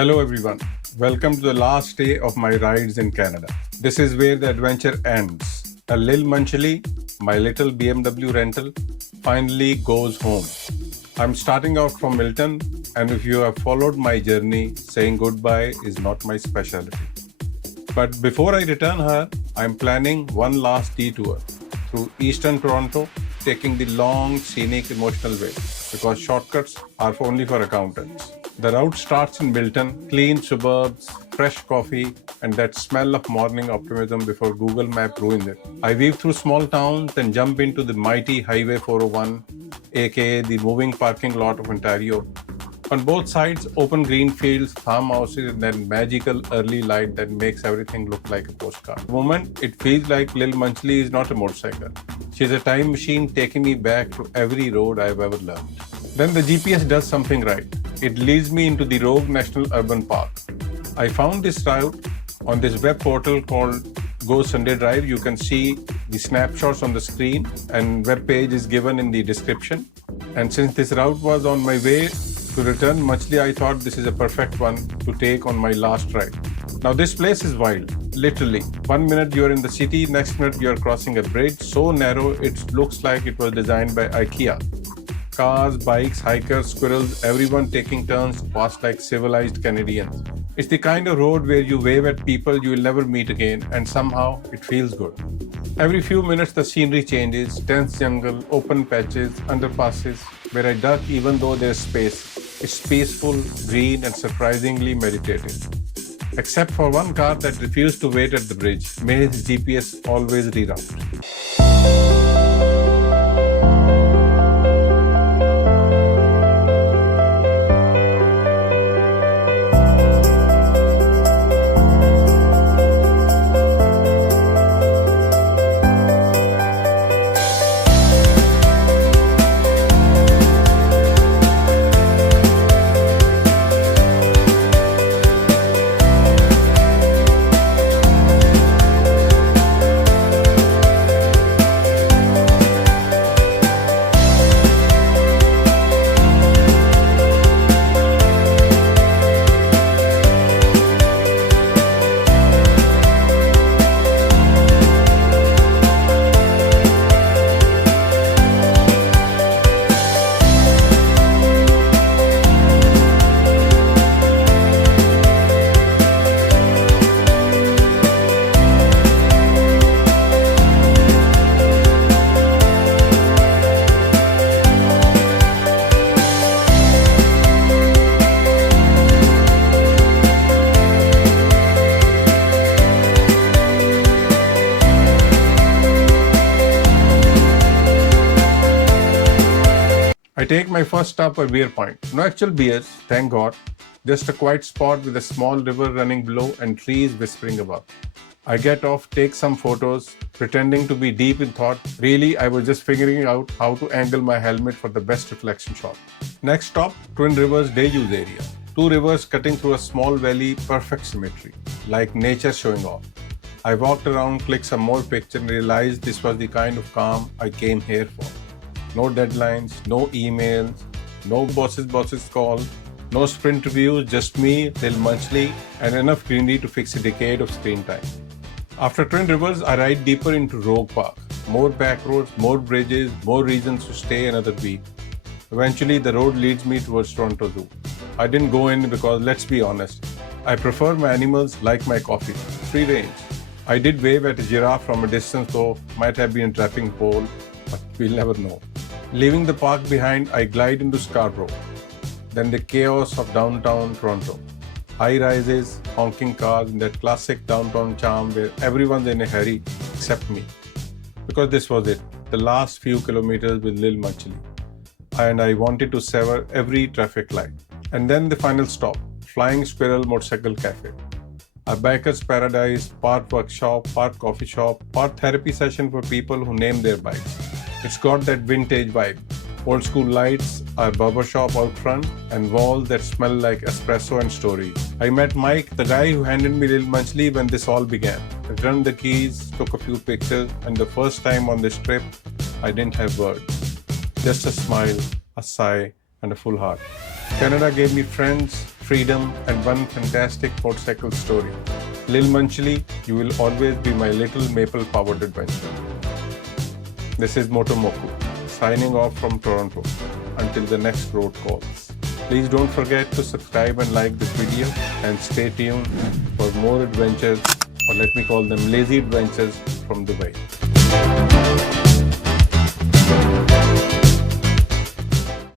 Hello everyone, welcome to the last day of my rides in Canada. This is where the adventure ends. A Lil Munchly, my little BMW rental, finally goes home. I'm starting out from Milton, and if you have followed my journey, saying goodbye is not my specialty. But before I return her, I'm planning one last detour through eastern Toronto, taking the long, scenic, emotional way, because shortcuts are only for accountants. The route starts in Milton, clean suburbs, fresh coffee, and that smell of morning optimism before Google Map ruins it. I weave through small towns, then jump into the mighty Highway 401, aka the moving parking lot of Ontario. On both sides, open green fields, farmhouses, and that magical early light that makes everything look like a postcard. The moment, it feels like Lil Munchly is not a motorcycle. She's a time machine taking me back to every road I've ever learned. Then the GPS does something right. It leads me into the Rouge National Urban Park. I found this route on this web portal called Go Sunday Drive. You can see the snapshots on the screen, and web page is given in the description. And since this route was on my way to return Munchly, I thought this is a perfect one to take on my last ride. Now this place is wild, literally. 1 minute you're in the city, next minute you're crossing a bridge so narrow it looks like it was designed by IKEA. Cars, bikes, hikers, squirrels, everyone taking turns past like civilized Canadians. It's the kind of road where you wave at people you will never meet again, and somehow it feels good. Every few minutes the scenery changes, dense jungle, open patches, underpasses, where I duck even though there's space. It's peaceful, green, and surprisingly meditative. Except for one car that refused to wait at the bridge. May his GPS always reroute. I take my first stop at beer point. No actual beers, thank God. Just a quiet spot with a small river running below and trees whispering above. I get off, take some photos, pretending to be deep in thought. Really, I was just figuring out how to angle my helmet for the best reflection shot. Next stop, Twin Rivers Day Use area. Two rivers cutting through a small valley, perfect symmetry, like nature showing off. I walked around, clicked some more pictures, and realized this was the kind of calm I came here for. No deadlines, no emails, no boss's call, no sprint reviews, just me, Lil Munchly, and enough greenery to fix a decade of screen time. After Twin Rivers, I ride deeper into Rogue Park. More back roads, more bridges, more reasons to stay another week. Eventually, the road leads me towards Toronto Zoo. I didn't go in because, let's be honest, I prefer my animals like my coffee. Free range. I did wave at a giraffe from a distance, though might have been a trapping pole, but we'll never know. Leaving the park behind, I glide into Scarborough. Then the chaos of downtown Toronto. High rises, honking cars, and that classic downtown charm where everyone's in a hurry except me. Because this was it, the last few kilometers with Lil Munchly. And I wanted to sever every traffic light. And then the final stop, Flying Squirrel Motorcycle Café. A biker's paradise, part workshop, part coffee shop, part therapy session for people who name their bikes. It's got that vintage vibe. Old school lights, a barber shop out front, and walls that smell like espresso and stories. I met Mike, the guy who handed me Lil Munchly when this all began. Returned the keys, took a few pictures, and the first time on this trip, I didn't have words. Just a smile, a sigh, and a full heart. Canada gave me friends, freedom, and one fantastic motorcycle story. Lil Munchly, you will always be my little maple-powered adventure. This is MotoMoku, signing off from Toronto. Until the next road calls. Please don't forget to subscribe and like this video, and stay tuned for more adventures, or let me call them lazy adventures, from Dubai.